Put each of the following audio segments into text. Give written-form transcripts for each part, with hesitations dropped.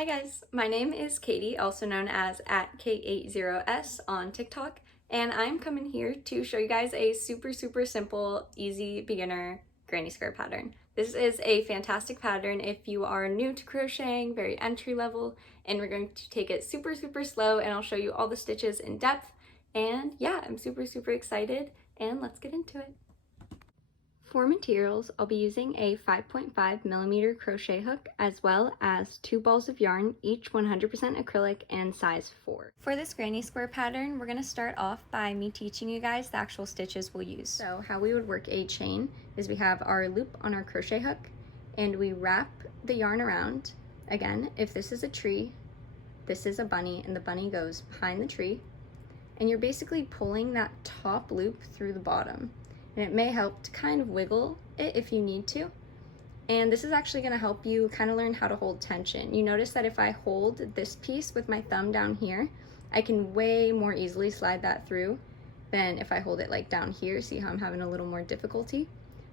Hi guys, my name is Katie, also known as @K80S on TikTok, and I'm coming here to show you guys a super simple, easy beginner granny square pattern. This is a fantastic pattern if you are new to crocheting, very entry level, and we're going to take it super slow, and I'll show you all the stitches in depth. And yeah, I'm super excited, and let's get into it. For materials, I'll be using a 5.5mm crochet hook as well as 2 balls of yarn, each 100% acrylic and size 4. For this granny square pattern, we're going to start off by me teaching you guys the actual stitches we'll use. So how we would work a chain is we have our loop on our crochet hook and we wrap the yarn around. Again, if this is a tree, this is a bunny, and the bunny goes behind the tree, and you're basically pulling that top loop through the bottom. And it may help to kind of wiggle it if you need to. And this is actually going to help you kind of learn how to hold tension. You notice that if I hold this piece with my thumb down here, I can way more easily slide that through than if I hold it like down here. See how I'm having a little more difficulty?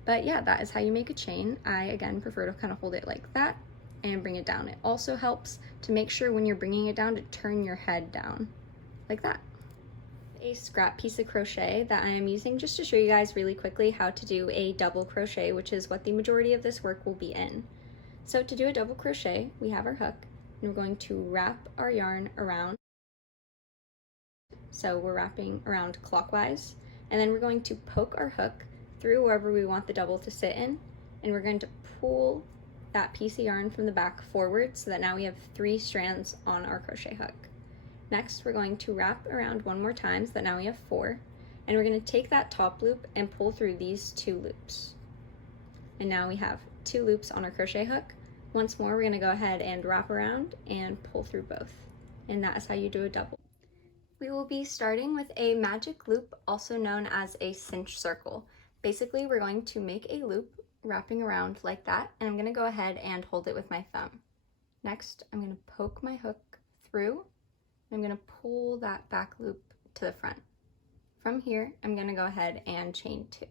But yeah, that is how you make a chain. I, again, prefer to kind of hold it like that and bring it down. It also helps to make sure when you're bringing it down to turn your head down like that. A scrap piece of crochet that I am using just to show you guys really quickly how to do a double crochet, which is what the majority of this work will be in. So to do a double crochet, we have our hook and we're going to wrap our yarn around. So we're wrapping around clockwise, and then we're going to poke our hook through wherever we want the double to sit in, and we're going to pull that piece of yarn from the back forward so that now we have 3 strands on our crochet hook. Next, we're going to wrap around one more time so that now we have 4, and we're going to take that top loop and pull through these 2 loops. And now we have 2 loops on our crochet hook. Once more, we're going to go ahead and wrap around and pull through both. And that is how you do a double. We will be starting with a magic loop, also known as a cinch circle. Basically, we're going to make a loop wrapping around like that, and I'm going to go ahead and hold it with my thumb. Next, I'm going to poke my hook through. I'm going to pull that back loop to the front. From here, I'm going to go ahead and chain 2.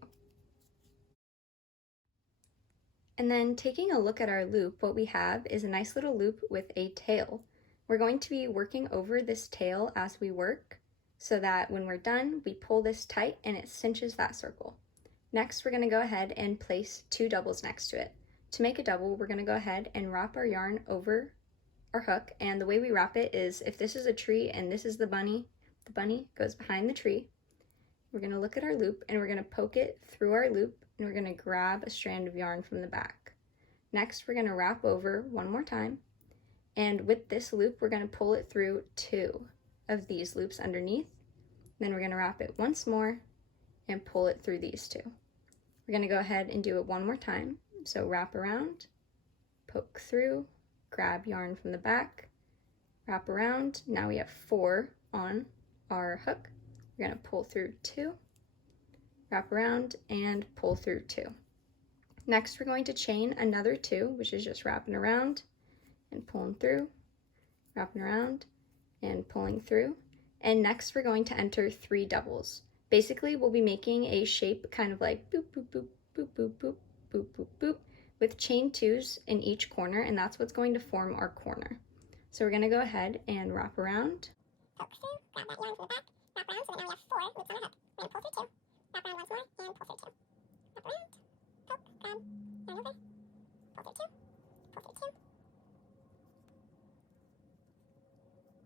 And then taking a look at our loop, what we have is a nice little loop with a tail. We're going to be working over this tail as we work so that when we're done, we pull this tight and it cinches that circle. Next, we're going to go ahead and place 2 doubles next to it. To make a double, we're going to go ahead and wrap our yarn over our hook, and the way we wrap it is if this is a tree and this is the bunny goes behind the tree. We're going to look at our loop and we're going to poke it through our loop, and we're going to grab a strand of yarn from the back. Next, we're going to wrap over one more time, and with this loop we're going to pull it through 2 of these loops underneath. Then we're going to wrap it once more and pull it through these 2. We're going to go ahead and do it one more time. So wrap around, poke through, grab yarn from the back, wrap around. Now we have 4 on our hook. We're going to pull through 2, wrap around, and pull through 2. Next, we're going to chain another 2, which is just wrapping around and pulling through, wrapping around and pulling through. And next, we're going to enter 3 doubles. Basically, we'll be making a shape kind of like boop, boop, boop, boop, boop, boop, boop, boop, boop, with chain 2s in each corner, and that's what's going to form our corner. So we're going to go ahead and wrap around, poke through, grab that yarn from the back, wrap around, so that now we have 4 loops on our hook. We're going to pull through 2, wrap around once more, and pull through 2. Wrap around, poke, grab, yarn over, pull through 2, pull through 2. Like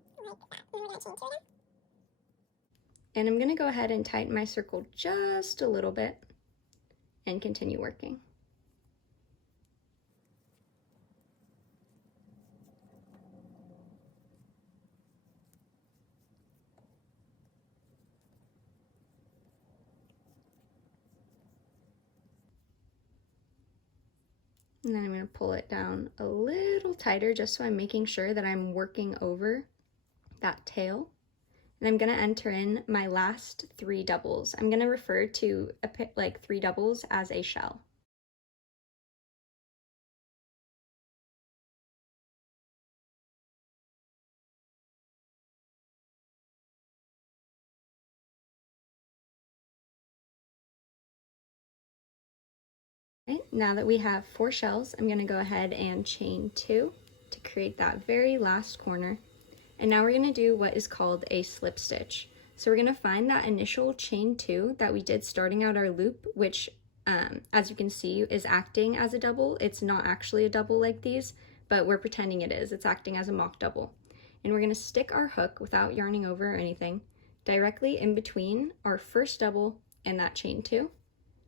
that. And we're going to chain 2 again. And I'm going to go ahead and tighten my circle just a little bit and continue working. And then I'm going to pull it down a little tighter just so I'm making sure that I'm working over that tail. And I'm going to enter in my last 3 doubles. I'm going to refer to like 3 doubles as a shell. Okay, now that we have 4 shells, I'm going to go ahead and chain 2, to create that very last corner. And now we're going to do what is called a slip stitch. So we're going to find that initial chain 2 that we did starting out our loop, which as you can see is acting as a double. It's not actually a double like these, but we're pretending it is. It's acting as a mock double. And we're going to stick our hook without yarning over or anything directly in between our first double and that chain 2. And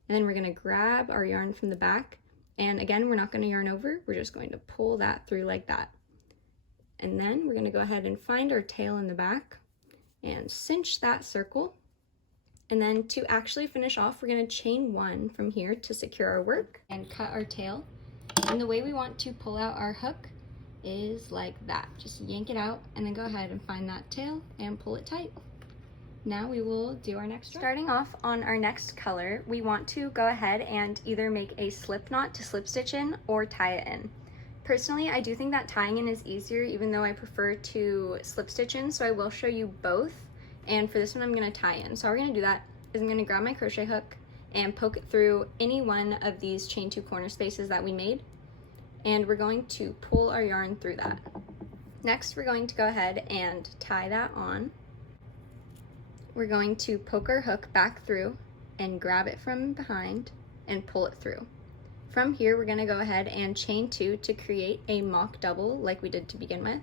then we're going to grab our yarn from the back, and again, we're not going to yarn over, we're just going to pull that through like that. And then we're going to go ahead and find our tail in the back and cinch that circle. And then to actually finish off, we're going to chain 1 from here to secure our work and cut our tail. And the way we want to pull out our hook is like that. Just yank it out and then go ahead and find that tail and pull it tight. Now we will do our next row. Starting off on our next color, we want to go ahead and either make a slip knot to slip stitch in or tie it in. Personally, I do think that tying in is easier, even though I prefer to slip stitch in, so I will show you both. And for this one, I'm going to tie in. So how we're going to do that is I'm going to grab my crochet hook and poke it through any one of these chain 2 corner spaces that we made. And we're going to pull our yarn through that. Next, we're going to go ahead and tie that on. We're going to poke our hook back through and grab it from behind and pull it through. From here, we're going to go ahead and chain 2 to create a mock double like we did to begin with.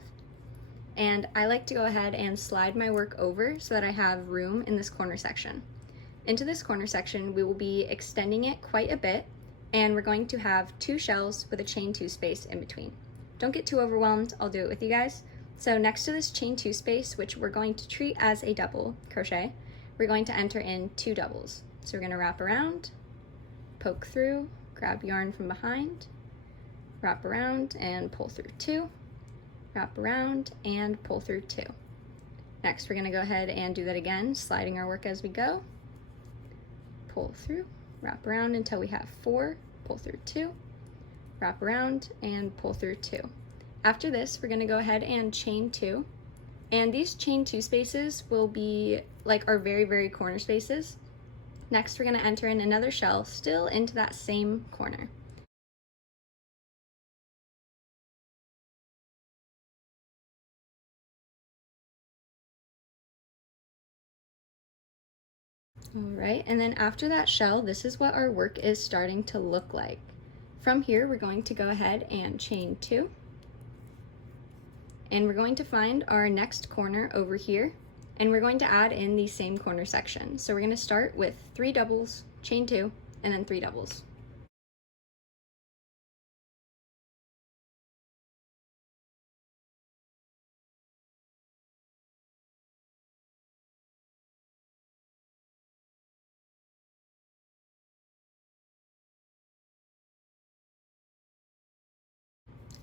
And I like to go ahead and slide my work over so that I have room in this corner section. Into this corner section, we will be extending it quite a bit, and we're going to have 2 shells with a chain 2 space in between. Don't get too overwhelmed, I'll do it with you guys. So next to this chain 2 space, which we're going to treat as a double crochet, we're going to enter in 2 doubles. So we're going to wrap around, poke through, grab yarn from behind, wrap around and pull through 2, wrap around and pull through 2. Next, we're going to go ahead and do that again, sliding our work as we go, pull through, wrap around until we have 4, pull through 2, wrap around and pull through 2. After this, we're going to go ahead and chain 2, and these chain 2 spaces will be like our very, very corner spaces. Next, we're going to enter in another shell still into that same corner. Alright, and then after that shell, this is what our work is starting to look like. From here, we're going to go ahead and chain 2. And we're going to find our next corner over here, and we're going to add in the same corner section. So we're going to start with 3 doubles, chain 2, and then 3 doubles.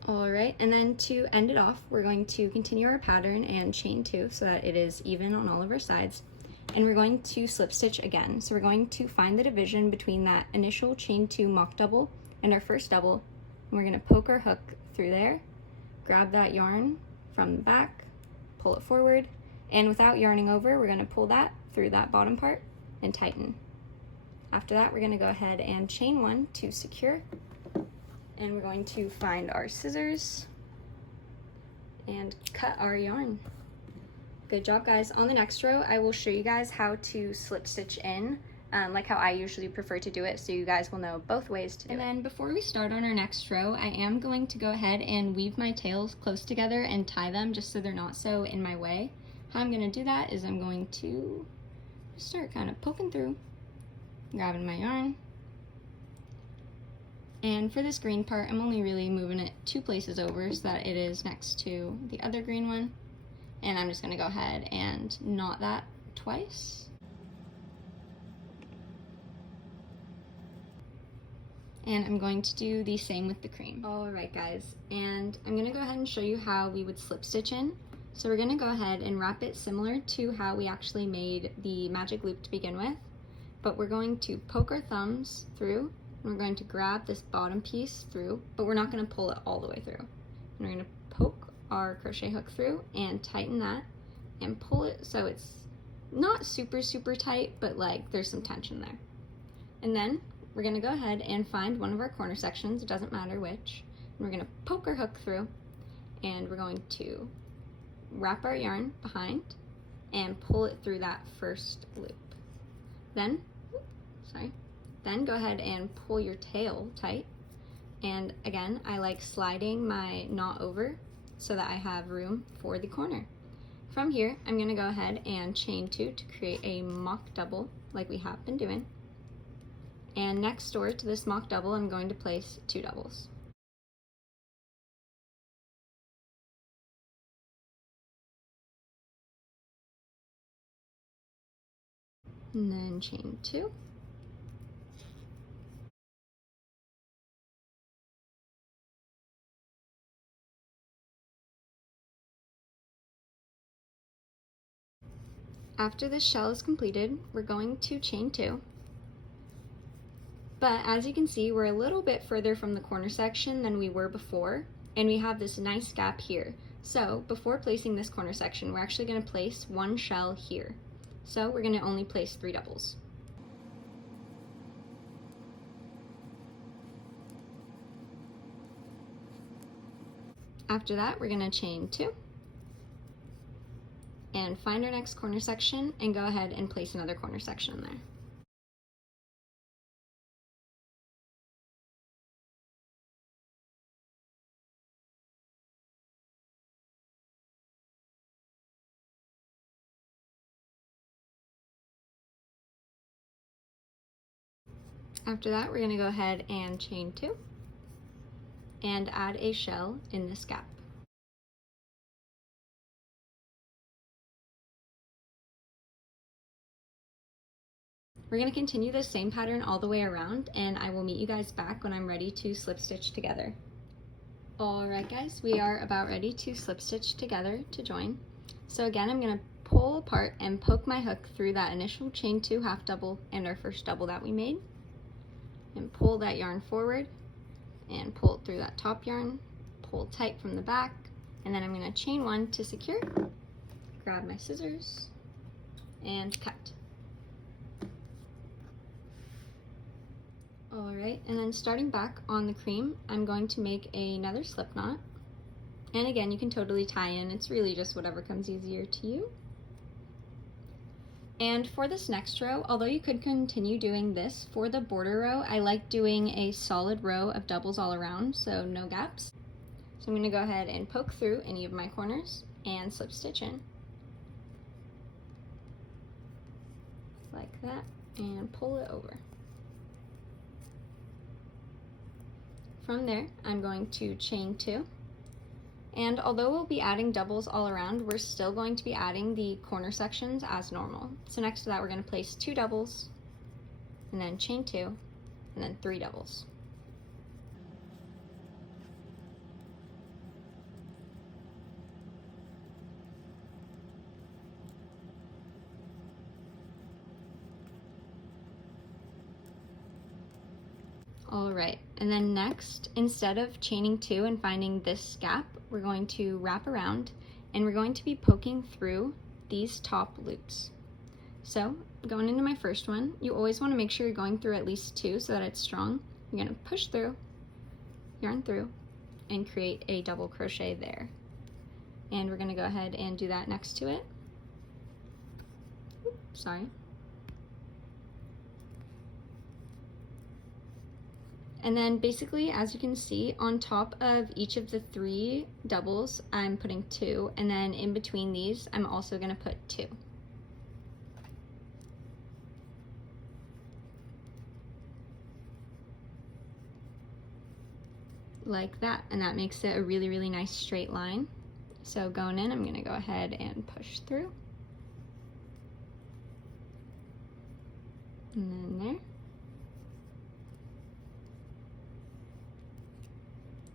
Alright, and then to end it off, we're going to continue our pattern and chain 2 so that it is even on all of our sides. And we're going to slip stitch again. So we're going to find the division between that initial chain 2 mock double and our first double. And we're going to poke our hook through there, grab that yarn from the back, pull it forward, and without yarning over, we're going to pull that through that bottom part and tighten. After that, we're going to go ahead and chain 1 to secure. And we're going to find our scissors and cut our yarn. Good job, guys. On the next row, I will show you guys how to slip stitch in, like how I usually prefer to do it, so you guys will know both ways to do it. And then before we start on our next row, I am going to go ahead and weave my tails close together and tie them just so they're not so in my way. How I'm going to do that is I'm going to start kind of poking through, grabbing my yarn. And for this green part, I'm only really moving it 2 places over so that it is next to the other green one. And I'm just going to go ahead and knot that twice. And I'm going to do the same with the cream. Alright guys, and I'm going to go ahead and show you how we would slip stitch in. So we're going to go ahead and wrap it similar to how we actually made the magic loop to begin with. But we're going to poke our thumbs through. We're going to grab this bottom piece through, but we're not going to pull it all the way through. And we're going to poke our crochet hook through and tighten that and pull it so it's not super tight, but like there's some tension there. And then we're going to go ahead and find one of our corner sections, it doesn't matter which, and we're going to poke our hook through and we're going to wrap our yarn behind and pull it through that first loop. Then go ahead and pull your tail tight. And again, I like sliding my knot over so that I have room for the corner. From here, I'm going to go ahead and chain 2 to create a mock double like we have been doing. And next door to this mock double, I'm going to place 2 doubles. And then chain 2. After this shell is completed, we're going to chain 2. But as you can see, we're a little bit further from the corner section than we were before, and we have this nice gap here. So before placing this corner section, we're actually going to place 1 shell here. So we're going to only place 3 doubles. After that, we're going to chain 2 and find our next corner section and go ahead and place another corner section in there. After that, we're going to go ahead and chain 2 and add a shell in this gap. We're going to continue the same pattern all the way around, and I will meet you guys back when I'm ready to slip stitch together. Alright guys, we are about ready to slip stitch together to join. So again, I'm going to pull apart and poke my hook through that initial chain 2 half double and our first double that we made, and pull that yarn forward and pull it through that top yarn, pull tight from the back, and then I'm going to chain 1 to secure, grab my scissors, and cut. Alright, and then starting back on the cream, I'm going to make another slip knot. And again, you can totally tie in, it's really just whatever comes easier to you. And for this next row, although you could continue doing this, for the border row, I like doing a solid row of doubles all around, so no gaps. So I'm going to go ahead and poke through any of my corners and slip stitch in. Like that, and pull it over. From there, I'm going to chain 2. And although we'll be adding doubles all around, we're still going to be adding the corner sections as normal. So next to that, we're going to place 2 doubles, and then chain 2, and then 3 doubles. Alright, and then next, instead of chaining 2 and finding this gap, we're going to wrap around and we're going to be poking through these top loops. So, going into my first one, you always want to make sure you're going through at least 2 so that it's strong. You're going to push through, yarn through, and create a double crochet there. And we're going to go ahead and do that next to it. Oops, sorry. And then basically, as you can see, on top of each of the 3 doubles, I'm putting 2, and then in between these, I'm also going to put 2. Like that, and that makes it a really, really nice straight line. So going in, I'm going to go ahead and push through. And then there.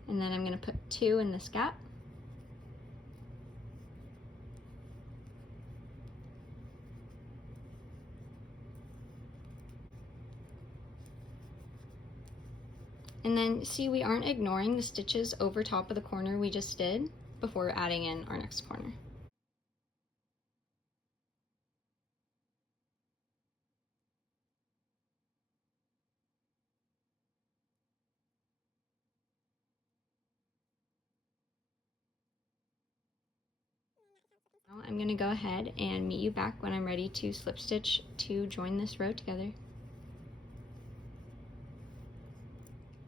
And then I'm going to put 2 in this gap. And then see, we aren't ignoring the stitches over top of the corner we just did before adding in our next corner. Now I'm going to go ahead and meet you back when I'm ready to slip stitch to join this row together.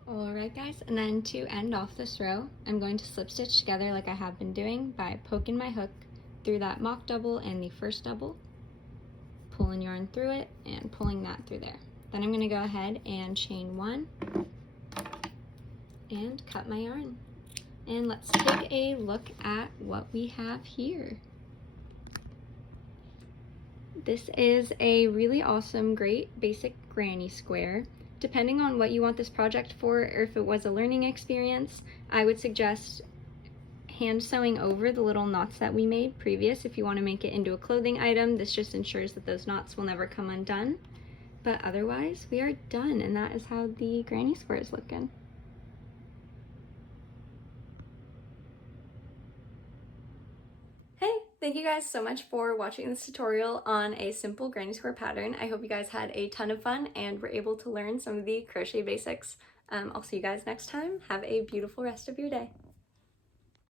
Alright guys, and then to end off this row, I'm going to slip stitch together like I have been doing by poking my hook through that mock double and the first double, pulling yarn through it and pulling that through there. Then I'm going to go ahead and chain 1 and cut my yarn. And let's take a look at what we have here. This is a really awesome, great basic granny square. Depending on what you want this project for, or if it was a learning experience, I would suggest hand sewing over the little knots that we made previous. If you want to make it into a clothing item, this just ensures that those knots will never come undone. But otherwise, we are done, and that is how the granny square is looking. Thank you guys so much for watching this tutorial on a simple granny square pattern. I hope you guys had a ton of fun and were able to learn some of the crochet basics. I'll see you guys next time. Have a beautiful rest of your day.